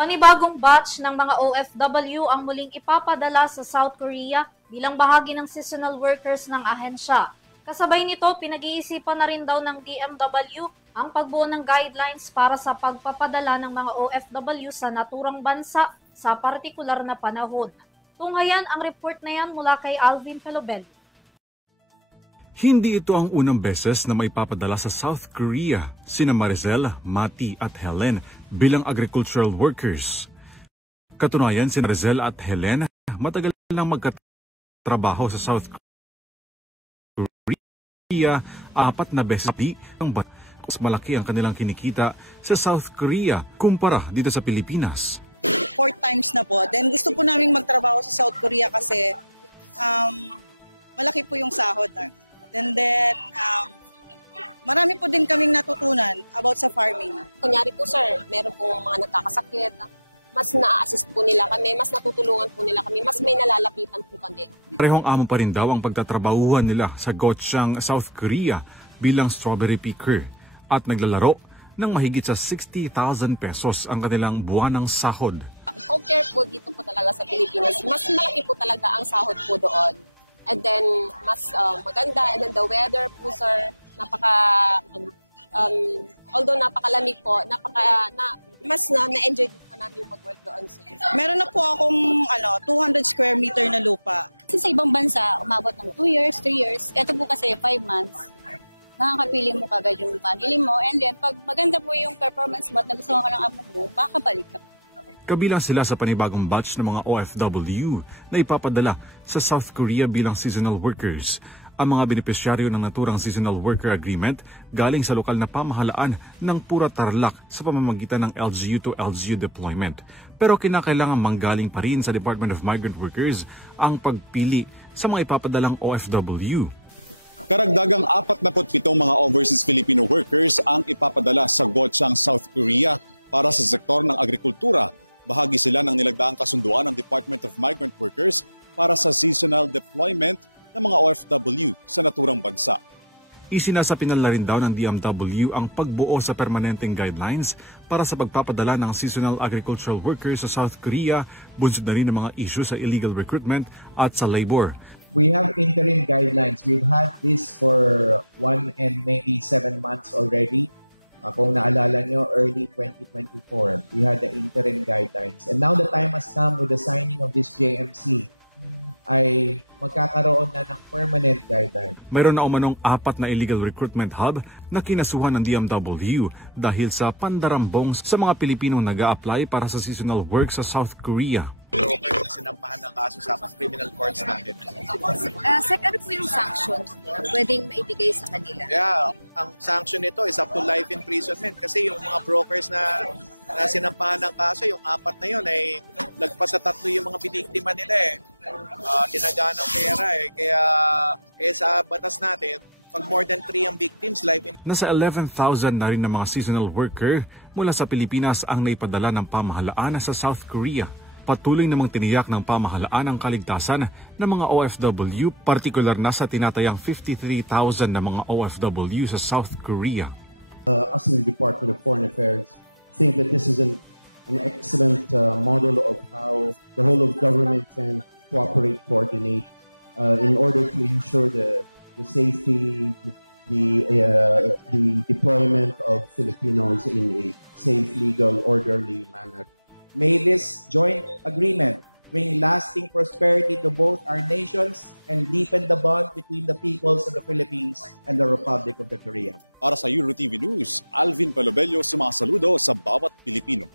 Panibagong batch ng mga OFW ang muling ipapadala sa South Korea bilang bahagi ng seasonal workers ng ahensya. Kasabay nito, pinag-iisipan na rin daw ng DMW ang pagbuo ng guidelines para sa pagpapadala ng mga OFW sa naturang bansa sa partikular na panahon. Tunghayan ang report na yan mula kay Alvin Pelobel. Hindi ito ang unang beses na maipapadala sa South Korea sina Marizel, Mati at Helen bilang agricultural workers. Katunayan, sina Marizel at Helen matagal lang magkatrabaho sa South Korea, 4 na beses ang mas malaki ang kanilang kinikita sa South Korea kumpara dito sa Pilipinas. 4 times na po. Then gusto po namin magtrabaho sa South Korea kasi malaki po yung sahod. And then, marami po din kaming natutunan about sa farming. Kunyari po sir, meron po mga nagkakasakit, mas na-assist po nila kami, mas natutulungan po nila kami, mas may nalalapitan po kami. Parehong amo pa rin daw ang pagtatrabahuhan nila sa Gochang, South Korea bilang strawberry picker at naglalaro ng mahigit sa 60,000 pesos ang kanilang buwanang sahod. Compare po dito po talaga sa Pilipinas, mas malaki po talaga ang sahod po doon. And then, mas maganda. And then the weather po, sir, although napakalamig po, mas na-enjoy po namin mag-work doon, sir. Meron na po akong 200 square meter na lupa. Kasi sa ibang bansa, umabot ng 2 years, 3 years. Ito po kasi 5 months. Nakakapili mo kagad yung family mo. And then, pag maganda po yung performance mo at nagustuhan ka ng amo mo, makakabalik ka. Kabilang sila sa panibagong batch ng mga OFW na ipapadala sa South Korea bilang seasonal workers. Ang mga benepisyaryo ng naturang seasonal worker agreement galing sa lokal na pamahalaan ng Pura Tarlac sa pamamagitan ng LGU to LGU deployment. Pero kinakailangan manggaling pa rin sa Department of Migrant Workers ang pagpili sa mga ipapadalang OFW. Karagdagang 47 mga overseas Filipino workers ang ipapadala sa Gochang, South Korea para sa sektor ng agrikultura. Bahagi sila ng nilagdaang kasunduan ng Department of Migrant Workers para sa seasonal deployment ng mga OFW sa naturang bansa. Isinasapinal na rin daw ng DMW ang pagbuo sa permanenteng guidelines para sa pagpapadala ng seasonal agricultural workers sa South Korea, bunsod na rin ng mga issue sa illegal recruitment at sa labor. We have interim guidelines. We've had this for 1 and maybe 7 months already. Kung naalala nyo, early 2024, we had the interim guidelines. And now the time has come with the signing of this JMC ay magkakaroon na ng permanent guideline. Mayroon na umanong 4 na illegal recruitment hub na kinasuhan ng DMW dahil sa pandarambong sa mga Pilipinong nag-a-apply para sa seasonal work sa South Korea. Broker na sinampahan ng kaso sa criminal courts natin. Sec, ano po yung sanction na pwedeng maibigay sa kanila? Yeah, ang sanction nito is up to life imprisonment kasi yung mga brokers na sinampahan ng kaso, yung 4 na yun ay lagpas sa 3 yung mga biniktima nila eh. Tinagaan ng pera eh. Kaya sa batas natin, pag more than 3 ang victims, life in... Nasa 11,000 na rin ng mga seasonal worker mula sa Pilipinas ang naipadala ng pamahalaan sa South Korea. Patuloy namang tiniyak ng pamahalaan ang kaligtasan ng mga OFW, partikular na sa tinatayang 53,000 na mga OFW sa South Korea. Us in the Department of Foreign Affairs think that this is an excellent model of how the whole of government can cooperate, coordinate in order to ensure the safety, the deployment of Filipinos in a safe, legal, orderly manner. May this joint agreement bring lasting prosperity to both our nations and deepen the bond between the peoples of the Philippines and the Republic of the Korea. Para sa EuroTV News, Alvin Pelobello sumasaludo sa bawat Pilipino.